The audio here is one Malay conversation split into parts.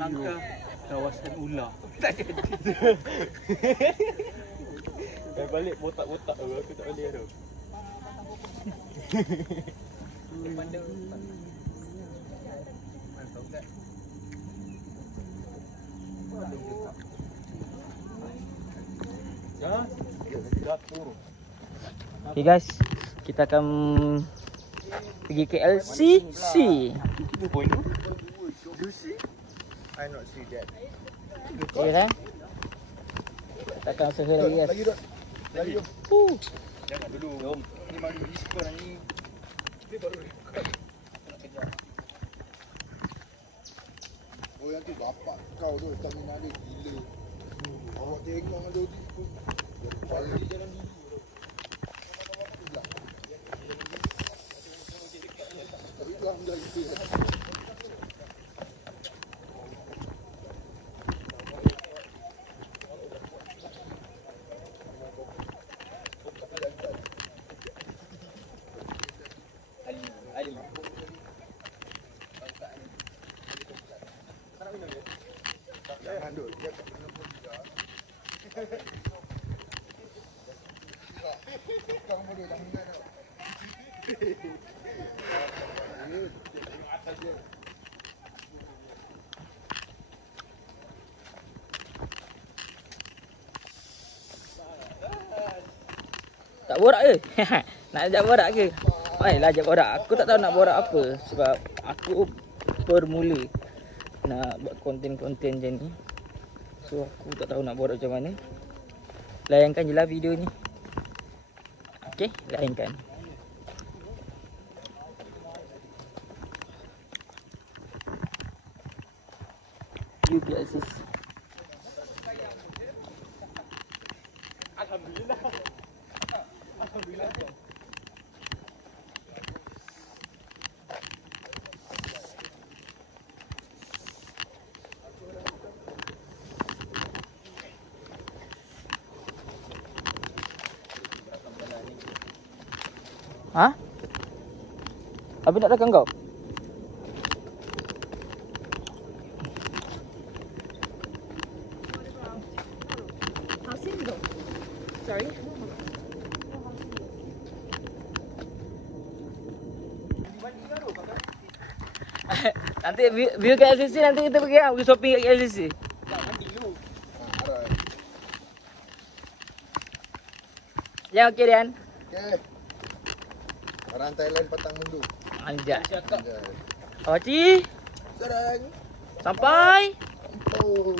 Langkah kawasan ular. Tak jadi. Balik botak-botak tu aku tak boleh tu. Okay guys, kita akan pergi ke LCC. I not see that. Okay kan? Kita akan usaha lagi guys. Lagi jom. Jangan dulu. Jom. Ni baru whisper ni. Ni baru record. Nak kejar. Oh yang tu bapak kau tu stamina dia gila. Awak tengok ada tu. Balik jalan dulu. Hilang dah itu. Jangan duk, dia tak kena pun juga. Kau bodoh jangan tau. Atas dia. Tak borak ke? Nak ajak borak ke? Baiklah ajak borak. Aku tak tahu nak borak apa. Sebab aku bermula nak buat konten-konten macam ni. So aku tak tahu nak borak macam mana. Layankan je lah video ni. Okay, layankan. UPLCC. Alhamdulillah. Alhamdulillah. Ha? Habis nak rakam kau? Sorry. Nanti view ke LCC, nanti kita pergi shopping kat LCC. Ya okey Dian. Okey. Orang Thailand patang mundur. Anjay. Anjay. Awaci. Serang. Sampai. Oh.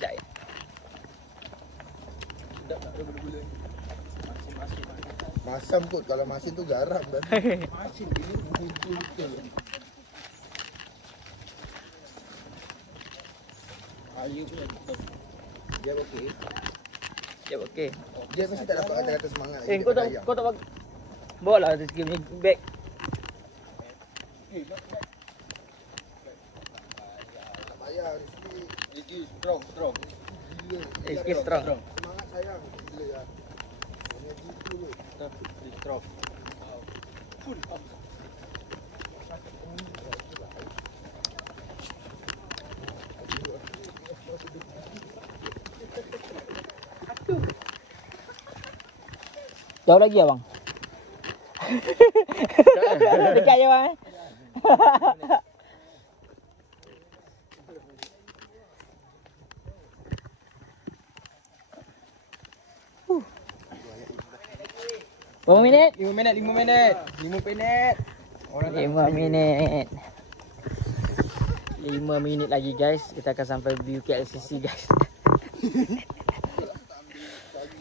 Jai. Sedap tak gula-gula ni? Masin-masin. Masam kot, kalau masin tu garam kan. Masin ini betul-betul. Ayu punya betul. Dia okey. Ya okey. Dia mesti tak dapat kata-kata semangat. Kau tak bawa lah rezeki punya bag. Tak payah, rezeki strong. Gila. Rezeki strong. Semangat sayang. Gila ya. Energi tu tu. Strong. Full up. Jauh lagi abang. Dekat je bang. Berapa minit? 5 minit. 5 minit. 5 minit lagi guys. Kita akan sampai view KLCC guys.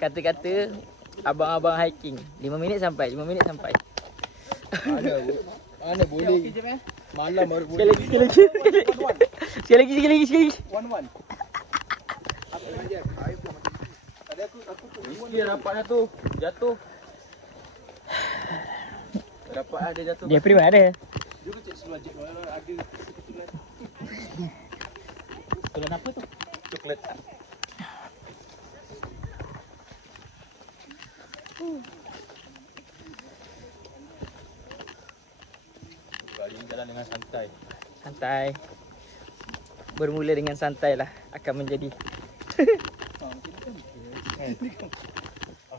Kata-kata abang-abang hiking 5 minit sampai. Mana boleh. Malam baru boleh. Sekali lagi. One. Apa lagi? Tadi aku tu. Dia rapatnya tu. Jatuh. Rapat ada jatuh. Dia prima ada. Dia kecil selajak ada kebetulan. Tulan apa tu? Coklat. Kali ni jalan dengan santai. Santai. Bermula dengan santai lah akan menjadi.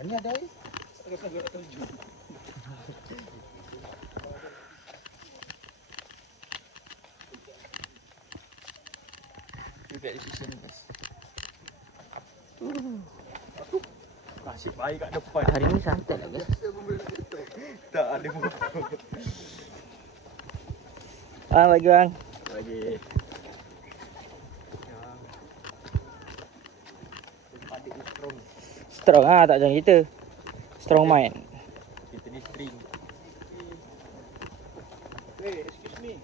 Ni ada air. Agak-agak terjun. Look at this season guys. Nasib baik kat depan. Hari ni santai lah guys. Tak ada motor. Bagi bang. Lagi. Strong ah, tak macam kita. Strong mind. Kita ni string. Hey, excuse me.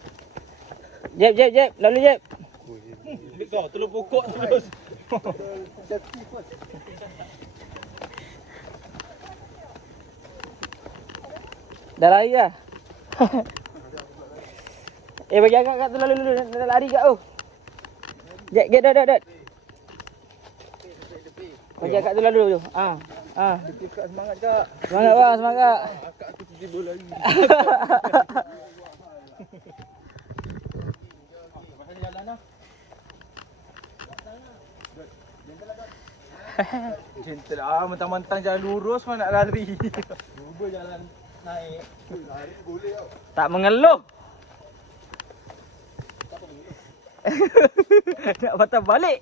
Jep. Lalu jep. Kau telur pokok terus. Dah lari dah. Bagi angkat kat tu lalu dulu. Dah lari kat tu. Get dah. Bagi angkat tu lalu dulu. Semangat kak. Semangat bang, semangat. Akak aku tiba lagi. Jalan lah. Gentle ah, mentang-mentang jalan lurus mana nak lari. Cuba jalan naik. Lari boleh tau. Tak mengeluh. Nak patah balik.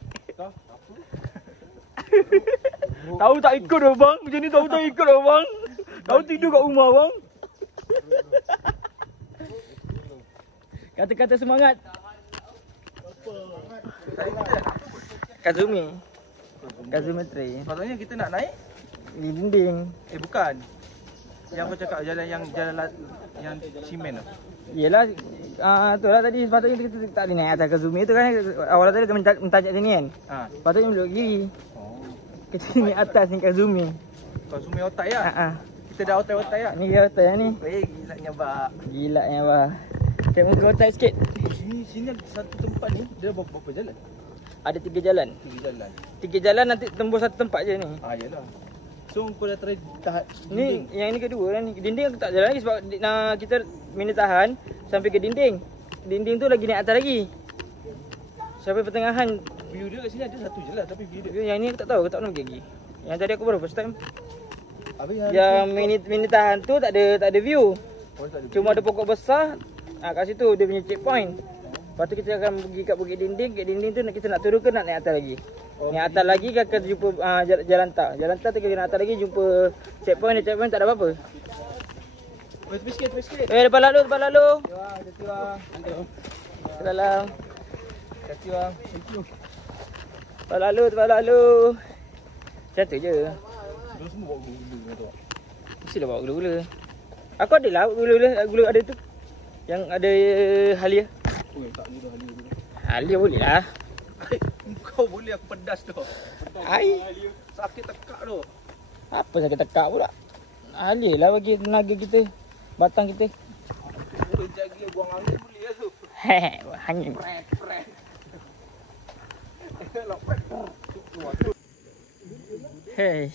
Tahu tak ikut dah bang. Macam ni tahu tak ikut dah bang. Tahu tidur kat rumah bang. Kata-kata semangat. Kazumi. Kazumi Tree. Patutnya kita nak naik Di dinding. bukan. Yang kau cakap jalan yang simen tu. Yelah, tu lah tadi sepatutnya kita tak boleh naik atas Kazumi tu kan. Awal tadi kita mentajak sini kan. Patutnya belok kiri. Oh. Kita ni atas ni Kazumi. Kau sumi otak ya? Kita dah otak-otak ya? Ni dia otak ni. Gilanya bak. Gilanya bah. Tengok muka otak sikit. Sini ada satu tempat ni, dia berapa jalan? Ada 3 jalan. 3 jalan. 3 jalan nanti tembus satu tempat je ni. Yalah. So kau dah try tahan Ni yang ini kedua lah ni. Dinding aku tak jalan lagi sebab kita mina tahan sampai ke dinding. Dinding tu lagi naik atas lagi. Sampai pertengahan. view dia kat sini ada satu je lah, tapi view dia. Yang ni aku tak tahu, aku tak pernah pergi lagi. Yang tadi aku baru first time. Habis Yang mini tahan tu tak ada view. Cuma ada pokok besar. Kat situ dia punya checkpoint. Lepas tu kita akan pergi kat bukit dinding. Kat dinding tu kita nak turun ke nak naik atas lagi. Naik atas lagi kita akan jumpa jalan tak. Jalan tak kita naik atas lagi jumpa checkpoint. Checkpoint tak ada apa-apa. Tepi sikit. Depan lalu. Ya, jati bang. Ke dalam. Jati bang. Thank you. Depan lalu. Macam tu je. Dia semua bawa gula-gula tu. Mestilah bawa gula-gula. Aku ada lah gula ada tu. Yang ada halia. Oh, tak gula halia. Halia boleh lah. Kau boleh aku pedas tu. Ai. Sakit tekak tu. Apa sakit tekak pula. Halia lah bagi tenaga kita. Batang kita. Boleh jaga buang angin boleh lah tu. Hehe, angin. Prank. Hei.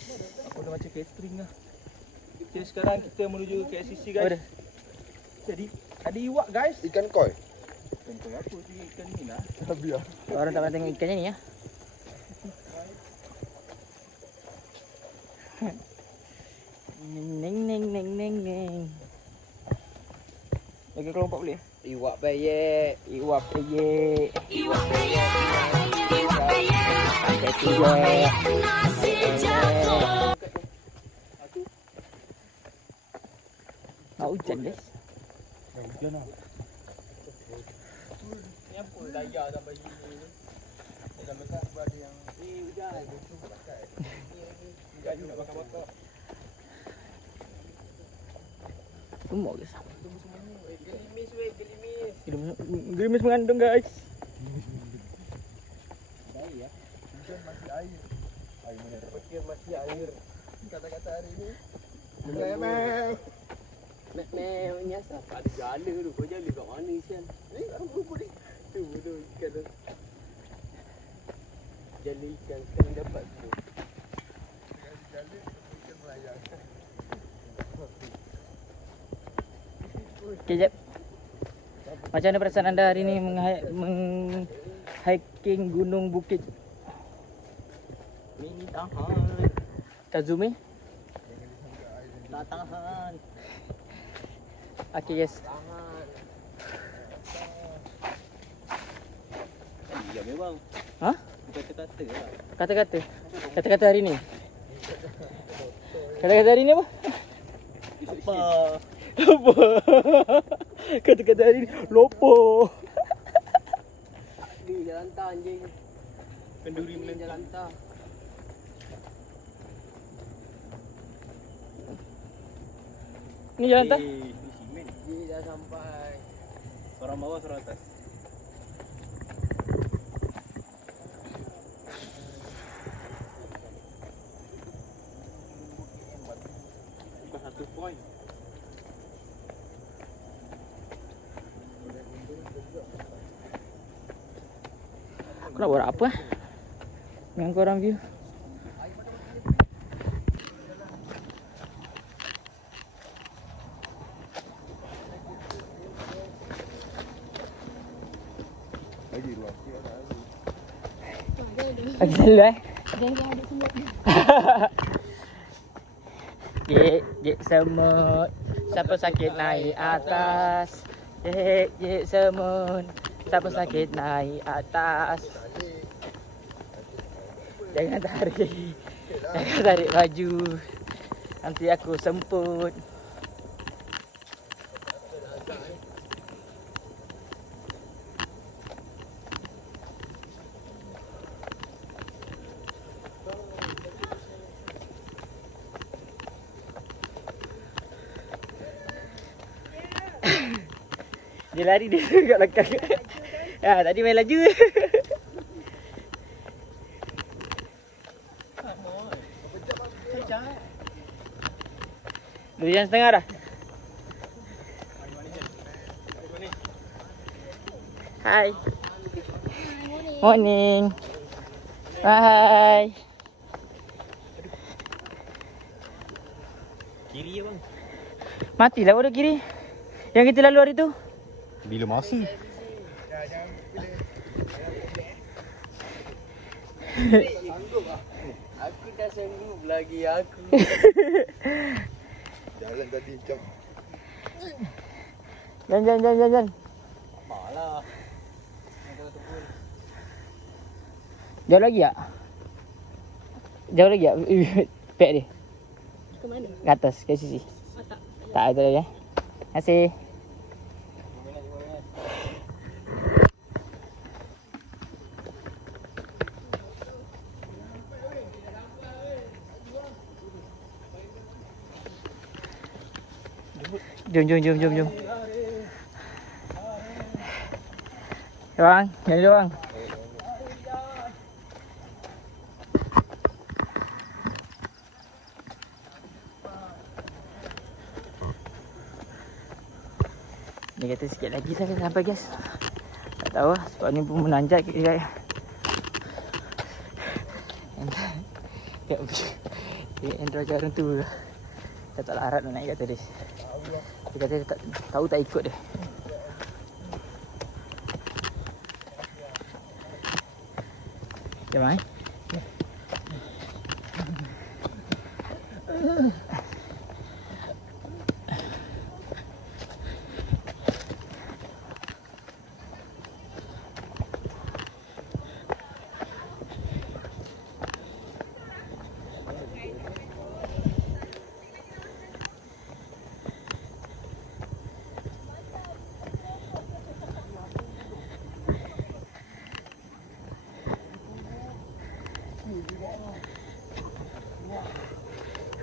Aku dah macam catering lah. Okay, sekarang kita menuju ke KLCC guys. Jadi ada iwak guys. Ikan koi. Ikan koi apa tu, ikan ni lah. Biar. Orang tak pernah tengok ikannya ni ya. Neng. Lagi kelompok boleh? Iwak bayek. Iwak peyek. Hujan guys. Hujan lah. Ni apa daya sampai sini ni? Dah besar sebab ada yang hujan. Hujan nak bakar-bakar. Semua guys. Gelimis. Gerimis mengandung guys. Baik ya. Hujan masih air. Air mana? Fikir masih air. Kata-kata hari ni. Memang. Meh nyasa. Ada jala tu. Kau jala kat mana sian? Apa ni? Tu ikan tu. Jala ikan sekarang dapat tu. Jala ikan melayang. Okay, jap. Macam mana perasaan anda hari ni hiking gunung bukit? Ini tahan. Kazumi? Tak tahan. Okay, yes. Ya memang. Ha? Kata-kata lah. Kata-kata? Kata-kata hari ni? Kata-kata hari ni apa? Apa? Apa? Kata-kata hari ni lopo. Ni jalan tak anjing. Kenduri Ni jalan tak. Ni jalan tak? Ini simen. Ni dah sampai. Seorang bawah, seorang atas. Bukan 1 point. Aku nak buat apa? Dengan korang view. Lagi luar. Lagi selalu Jek semut, siapa sakit naik atas. Jek semut, siapa sakit naik atas. Jangan tarik baju, nanti aku semput. Dia lari dia kat belakang. Ya, tadi main laju. Dua jam setengah dah. Hai. Morning. Bye. Kiri ya bang. Matilah bodoh kiri. Yang kita lalu hari tu. Bila masa? Sanggup ah. Aku dah sanggup lagi aku. Jalan tadi macam Jalan. Malah. Jauh lagi tak? Jauh lagi tak? Pek dia. Ke mana? Ke atas, ke sisi. Oh, tak. Tak, itu lagi. Terima kasih. Jom. Bang, jadi bang. Dia kata sikit lagi saya sampai guys. Tak tahu lah sebab ni pun menanjak kira. Android jarang tu. Saya tak larat nak naik kat tadi. Dia kata tahu tak ikut dia. Macam mana?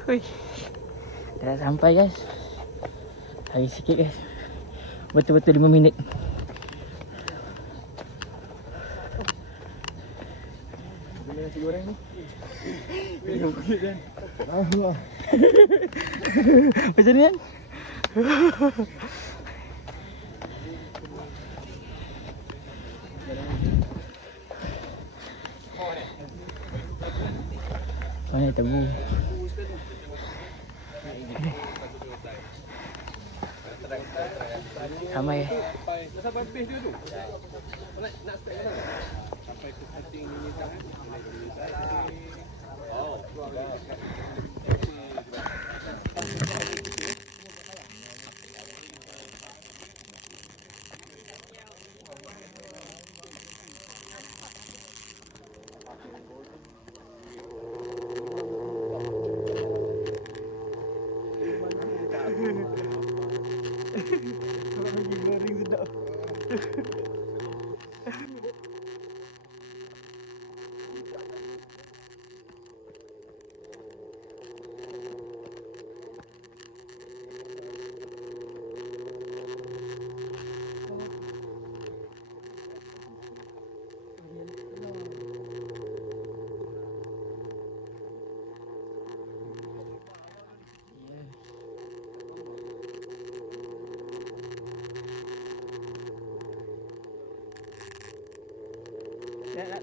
Hui. Dah sampai guys. Lagi sikit guys. Betul-betul 5 minit. bila nasi goreng ni. Macam ni kan? Mana tebu? Ramai. Dah sampai habis dia tu. Nak start ke mana? Sampai ke setting ni kan. Oh,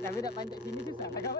Tapi nak panjat sini susah tak kau?